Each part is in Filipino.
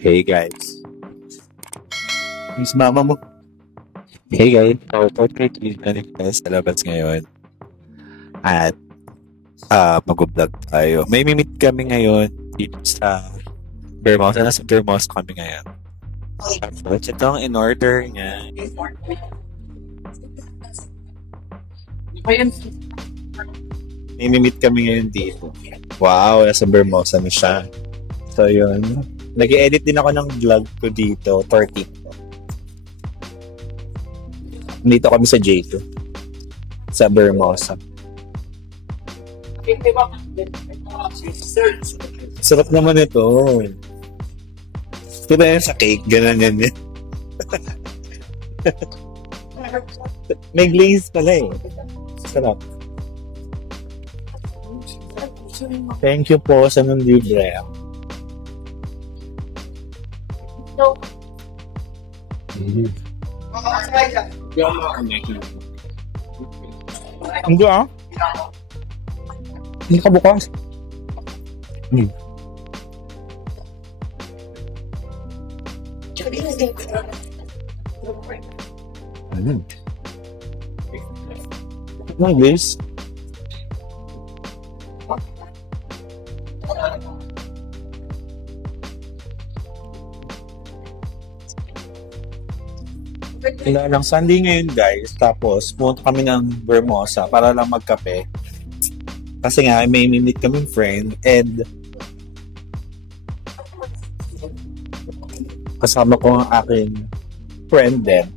Hey guys. Miss mama mo. Hey guys. Portrait galing tayo sa labas ngayon. At mag-vlog tayo. May meet kami ngayon dito sa Vermont. Nasa Vermont kami ngayon. Tapos ito ang in-order niya. May meet kami ngayon dito. Wow, nasa Bermosa na siya. So yun. Nag-edit din ako ng vlog ko dito, 13. Dito kami sa J2. Sa Bermosa. Sarap naman ito. Diba yan sa cake? Ganun yan. May glaze pala eh. Sarap. Thank you po sa nung libre. Hindi ah. Hindi ka bukas. Ano guys? Wala lang, Sunday ngayon guys. Tapos, pumunta kami ng Vermosa para lang magkape. Kasi nga, may meet kaming friend and kasama ko ang aking friend din.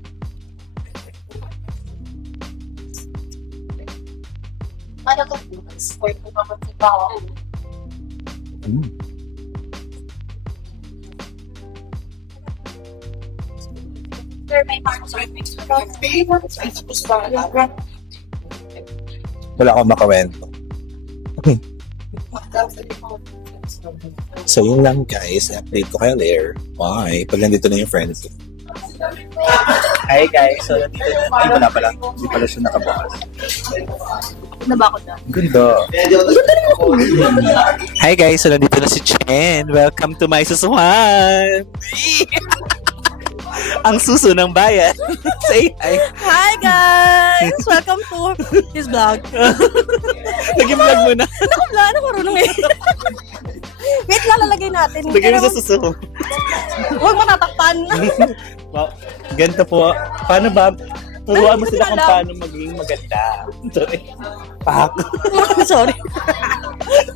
Wala akong makawento. So yun lang guys, update ko kayo later. Bye. Pag nandito na yung friends ko. Hi guys, so nandito na pala. Hindi pala siya nakabukas. Nabakot na. Ganda. Hi guys, so nandito na si Chen. Welcome to my susuhan. Ang suso ng bayan. Say hi. Hi guys! Welcome to his vlog. Naging vlog mo na. Naku, marunong eh. Wait lang, lalagay natin. Lagay mo sa suso. Huwag matatakpan. Wow. Ganito po. Paano ba? Turuan mo sila kung paano maging maganda. Sorry. Pak. Sorry.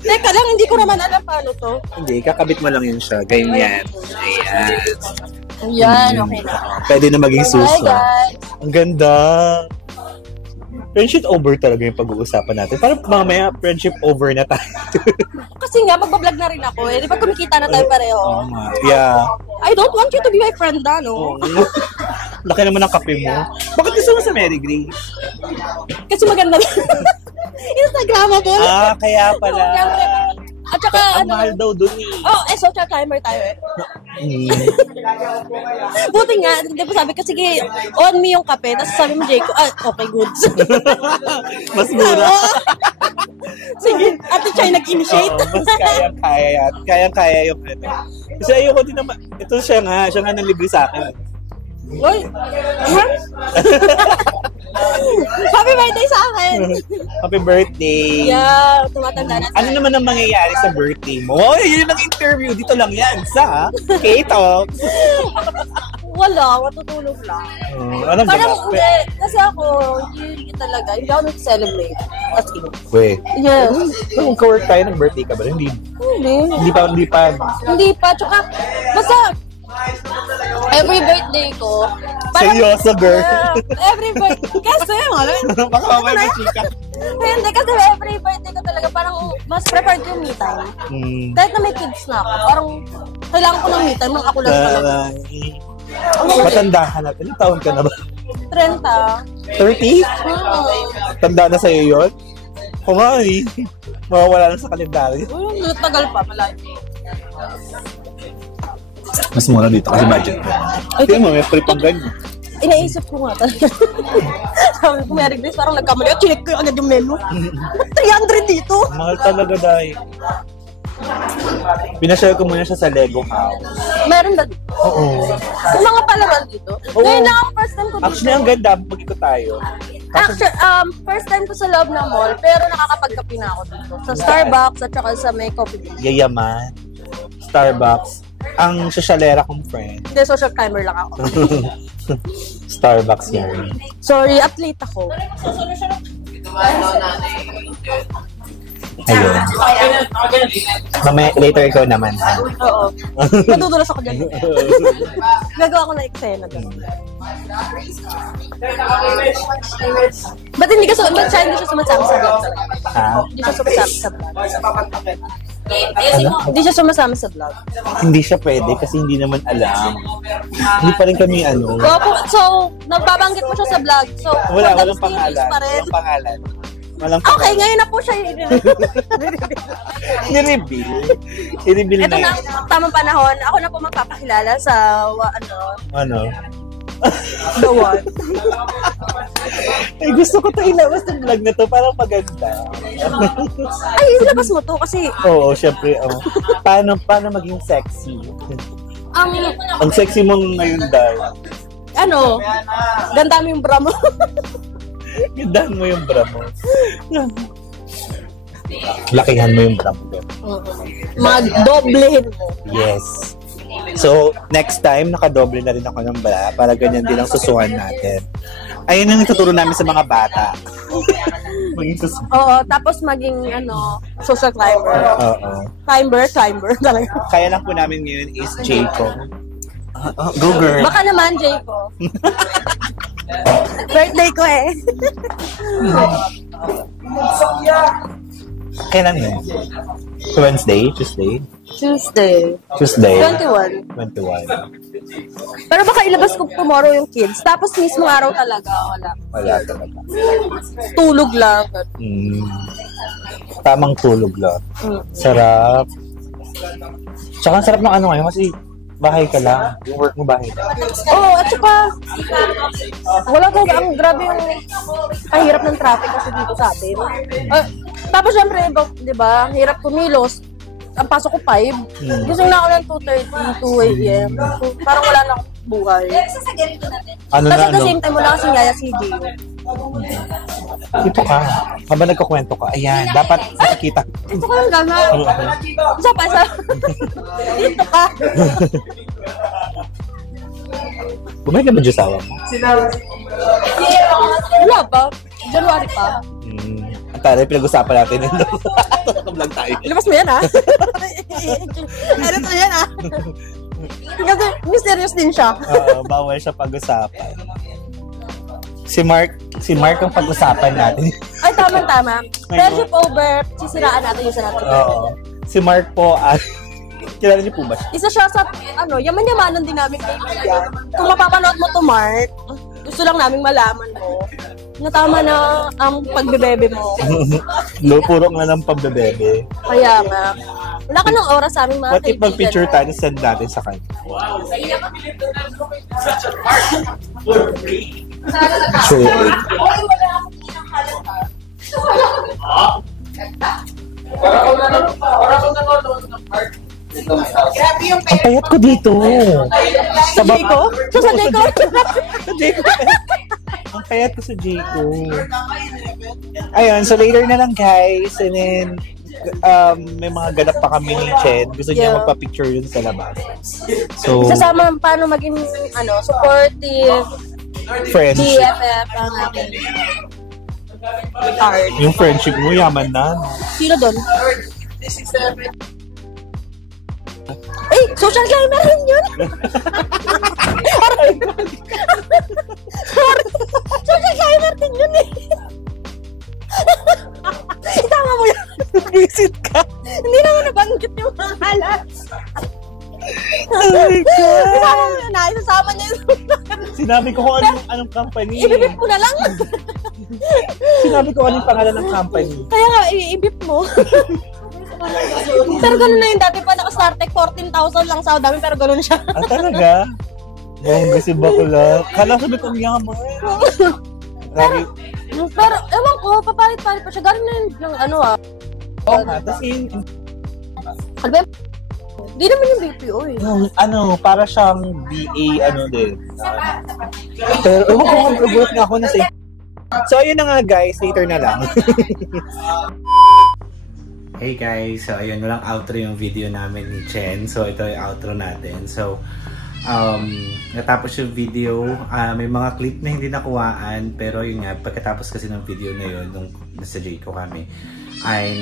Teka lang, hindi ko naman alam paano to. Hindi, kakabit mo lang yun siya. Ganyan. Ayan. Ayan, okay na. Pwede na maging Hi suso. guys! Ang ganda. Friendship over talaga yung pag-uusapan natin. Parang mamaya, friendship over na tayo. Kasi nga, magbablog na rin ako eh. Di ba kumikita na tayo pareho? Yeah. I don't want you to be my friend na, no? Laki naman ng kape mo. Bakit gusto mo sa Mary Grace? Kasi maganda lang. Instagrammable. Kaya pala. At saka, Ang mahal daw dun eh. social climber tayo eh. Buti nga, di ba sabi ko, sige, on me yung kape, tapos sabi mo, Jayco, okay, goods. Mas mura. Sige, ate Chay nag-initiate. Mas kaya-kaya. Kaya-kaya yung ano. Kasi ayoko din naman. Ito siya nga nanlibre sa akin. Uy! Happy birthday sa akin! Happy birthday! Yeah, tumatanda na tayo. Ano naman ang mangyayari sa birthday mo? Oh, yun ang interview. Dito lang yan sa K-Talk. Wala, matutulog lang. Anong Parang gaba? hindi, kasi ako, hindi talaga, hindi ako nag-celebrate. As in. Wait. Yes. Nung ka-work tayo, nag-birthday ka ba? Hindi. Hindi pa. Hindi pa, tsaka, basta, every birthday ko, Seryoso, girl. Every birthday, kasi, Baka mamaya may chika. hindi, kasi every birthday ko talaga, parang, mas preferred ko yung me time. Kahit na may kids na ako, parang, kailangan ko ng me time, nang ako lang talaga. Matanda ka na. Ilang taon ka na ba? 30. 30? Tanda na sa'yo yun? O nga eh. Mawawala na sa kalendaryo. Tagal pa, malayo. Mas mura dito kasi budget ko. Tingnan mo, may free pang ganyan. Inaisip ko nga talaga. Sabi ko, Mary Grace, parang nagkamali. Chinek ko agad yung menu. 300 dito. Mahal talaga dahil. Pinashare ko muna siya sa Lego house. Meron ba dito? Oo. Yung mga palaman dito. Oo. Ngayon lang ang first time ko dito. Actually, ang ganda. Mag-ikot tayo. Actually, first time ko sa loob ng mall, pero nakakapagkape na ako dito. Sa Starbucks at saka sa may coffee bean. Yayaman. Starbucks. Ang sosyalera kong friend. Hindi, social climber lang ako. Starbucks yan. Sorry, athlete ako. Ayun. Mamaya, later ikaw naman. Oo. Natutulas ako dyan. Gagawa ko na eksena doon. Ba't hindi siya sumasama sa vlog? Ha? Hindi siya sumasama sa vlog. Ano? Hindi siya sumasama sa vlog. Hindi siya pwede kasi hindi naman alam. Hindi pa rin kami ano. So, nababanggit mo siya sa vlog. So, Walang for the pangalan. mysterious pa rin. Walang pangalan. Walang Okay, pangalan. ngayon na po siya I-reveal. I-reveal Ito na na, yun. tamang panahon. Ako na po magpapakilala sa, Ano? the one. Ay, gusto ko ito ilabas ng vlog na to. Parang maganda. Ay, ilabas mo to kasi, Oo, syempre. Oh. Paano maging sexy? Ang sexy mo ngayon dahil. ganda mo yung bra mo. Gandahan mo yung bra mo. Lakihan mo yung bra mo. Mga doblehin mo. Yes. So, next time, nakadoble na rin ako ng bra para ganyan din ang susuhan natin. Ayun ang ituturo namin sa mga bata. Maging susuhan. Oo, tapos maging, social climber. Oo. Climber talaga. Kaya lang po namin ngayon is Jacob. Go girl. Baka naman, Jayco. Birthday ko eh. Kailan yun? Wednesday? Tuesday? Tuesday. 21. 21. Pero baka ilabas ko tomorrow yung kids. Tapos mismo araw talaga. Wala talaga. Tulog lang. Tamang tulog lang. Sarap. Tsaka ang sarap ng ano ngayon kasi bahay ka lang. Yung work mo bahay ka. Oo, at saka wala talaga. Ang grabe yung kahirap ng traffic kasi dito sa atin. Tapos syempre, di ba, hirap kumilos. Ang pasok ko 5. Gising na ako ng 2:30, 2 a.m. So, parang wala na akong buhay. Ano Tapos na at the ano? same time, wala kasing yaya si Gio. Dito ka. Habang nagkukwento ka. Ayan. Dapat nakikita. Ito ka lang gana. Isa pa. Dito ka. Bumalik na ba yung sawa mo? Wala ba? January pa. Ang taray, pinag-usapan natin yun. Nakablog tayo. Ilabas mo yan, ha? Edit mo yan, ha? Kasi mysterious din siya. Oo, bawal siya pag-usapan. Si Mark ang pag-usapan natin. Ay, tama. Friendship over, sisiraan natin yung sa natin. Oo. Si Mark po, kilala niyo po ba siya? Isa siya sa, yaman-yamanan din namin kaibigan. Kung mapapanood mo to, Mark, gusto lang namin malaman mo na tama na ang pagbebebe mo. Puro nga ng pambebebe. Kaya nga, wala ka ng oras sa aming mga What if mag-picture tayo, send natin sa kanya? Sure. Ang payat ko dito. Sa Jayco? Sa Jayco? Sa Jayco. Ang payat ko sa Jayco. Ayun, so later na lang guys. And then, may mga ganap pa kami ni Chen. Gusto niya magpa-picture yun sa labas. So, Sasama paano maging, supportive, friendship. BFF, ang aking art. Yung friendship mo, yaman na. Sino doon? Eh, social climber rin yun! Social climber din yun eh! Tama mo yun! Visit ka. Hindi naman nabanggit yung pangalan. Oh my God. Isama mo yun na, isasama niya yun. Sinabi ko kung anong company. Ibibip ko na lang. Sinabi ko anong pangalan ng company. Kaya nga, ibip mo. Pero ganun na yun. Dati pa naka-Startec, 14,000 lang sa dami, pero ganun siya. Ah, talaga? Bongga si Bakula. Kala sabi ko yaman. Pero, ewan ko, papalit-palit pa siya. Ganun na yun yung Oo nga. Tapos Ano ba? Di naman yung BPO eh. Yung, para siyang BA, din. Pero, ewan ko nga, nagulat nga ako na sa... So, ayun na nga guys, later na lang. Hey guys, so ayun, walang outro yung video namin ni Chen. So, ito yung outro natin. So, natapos yung video, may mga clip na hindi nakuhaan, pero yun nga, pagkatapos kasi ng video na yun, nung nasa Jayco kami, ay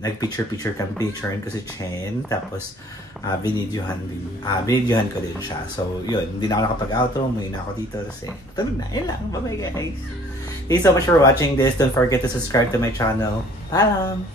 nag-picture kami, picturean ko si Chen, tapos binidyohan ko din siya. So, yun, hindi na ako nakapag-outro, umuwi na ako dito kasi tulog na, yun lang, bye bye guys. Thank you so much for watching this. Don't forget to subscribe to my channel. Paalam!